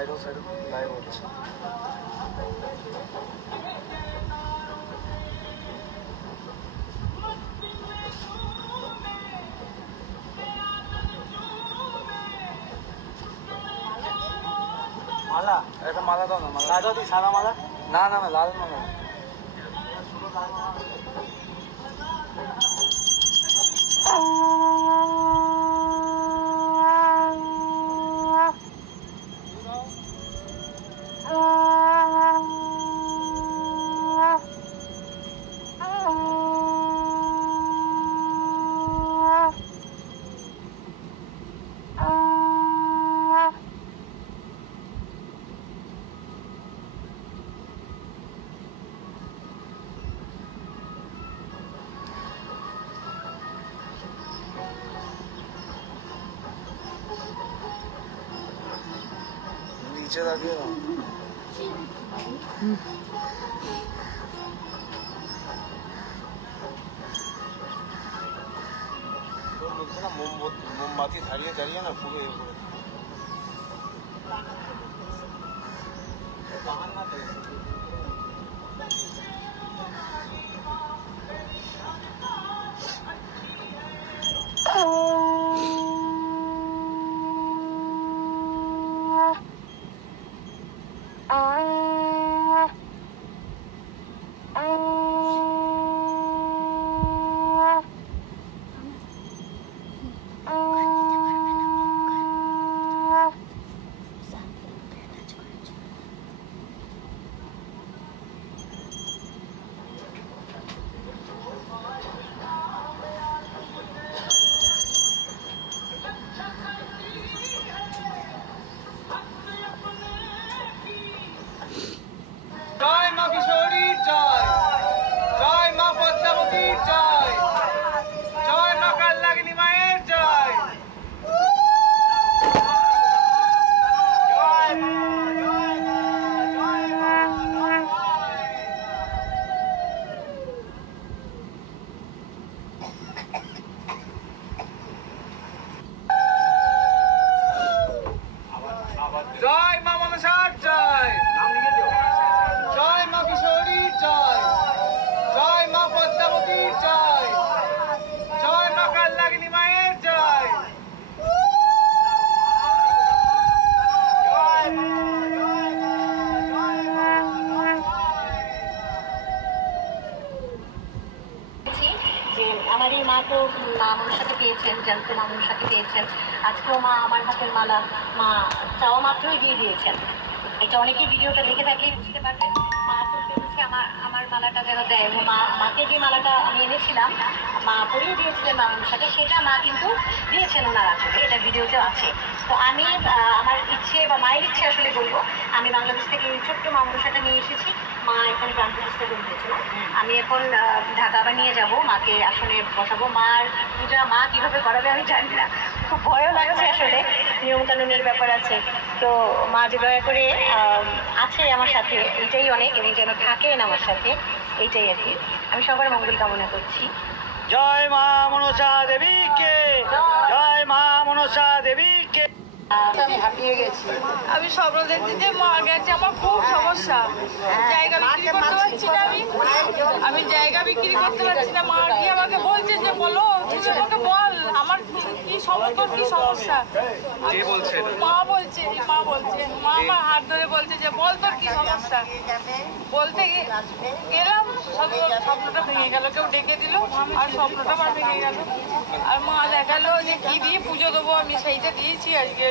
সাইডে লাইভ হচ্ছে। মালা, একটা মালা দাও না। মালা দাও, সাদা মালা। না না না, লাল মালা। नीचे लगे ना मोमबाती धरिए धरिए ना पूरे बाहर ना दे। जय मां किशोरी जय, जय मां पद्मावती जय, जय मां कालनागिनी माয়ের जय। जय मां मनसा जय, जय मां किशोरी जय, जय मां पद्मावती जय, जय मां कालनागिनी माয়ের जय। আমার এই মা তো মা মনসাকে পেয়েছেন, জ্যান্ত মা মনসাকে পেয়েছেন। আজকেও মা আমার হাতের মালা মা চাওয়া মাত্রই দিয়ে দিয়েছেন। এটা অনেকেই ভিডিওটা দেখে থাকলেই বুঝতে পারবেন। মা আচল পেয়েছে আমার মালাটা যেন দেয়। মাকে যে মালাটা আমি এনেছিলাম, মা পরিয়ে দিয়েছিলেন মা মনসাকে, সেটা মা কিন্তু দিয়েছেন ওনার আচলে, এটা ভিডিওতে আছে। তো আমি আমার ইচ্ছে বা মায়ের ইচ্ছে আসলে বলবো, আমি বাংলাদেশ থেকে এই ছোট্ট মা মনসাটা নিয়ে এসেছি। মা এখানে প্রাণ প্রতিষ্ঠা করে দিয়েছিল। আমি এখন ঢাকা আবার নিয়ে যাবো, মাকে আসলে বসাবো। মার পূজা মা কীভাবে করাবে আমি জানি না, খুব ভয়ও লাগছে আসলে, নিয়মকানুনের ব্যাপার আছে। তো মা যে দয়া করে আছে আমার সাথে, এটাই অনেক, এবং যেন থাকেন আমার সাথে, এইটাই আর কি। আমি সবার মঙ্গল কামনা করছি। জয় মা মনসা দেবীকে, জয় মা মনসা দেবীকে। আমি হাঁপিয়ে গেছি। আমি স্বপ্ন দেখছি যে মা গেছে, আমার খুব সমস্যা, জায়গা বিক্রি করতে পারছি না। আমি জায়গা বিক্রি করতে পারছি না। মা কি আমাকে বলছে যে বলো, কিছু আমাকে বল, আমার কি সমস্যা, কি সমস্যা। মা বলছে, মা আমার হাত ধরে বলছে যে বল তোর কি সমস্যা। বলতে গেলাম, স্বপ্নটা ভেঙে গেল। কেউ ডেকে দিল আর স্বপ্নটা আমার ভেঙে গেল। আর মা দেখালো যে কি দিয়ে পুজো দেবো, আমি সেইটা দিয়েছি আজকে।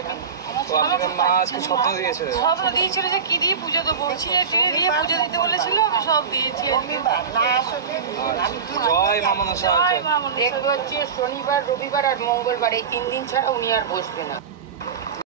স্বপ্ন দিয়েছিল যে কি দিয়ে পুজো দেবো, ছিঁড়ে টিড়ে দিয়ে পুজো দিতে বলেছিল, আমি সব দিয়েছি। দেখতে হচ্ছে শনিবার, রবিবার আর মঙ্গলবার, এই 3 দিন ছাড়া উনি আর বসবে না।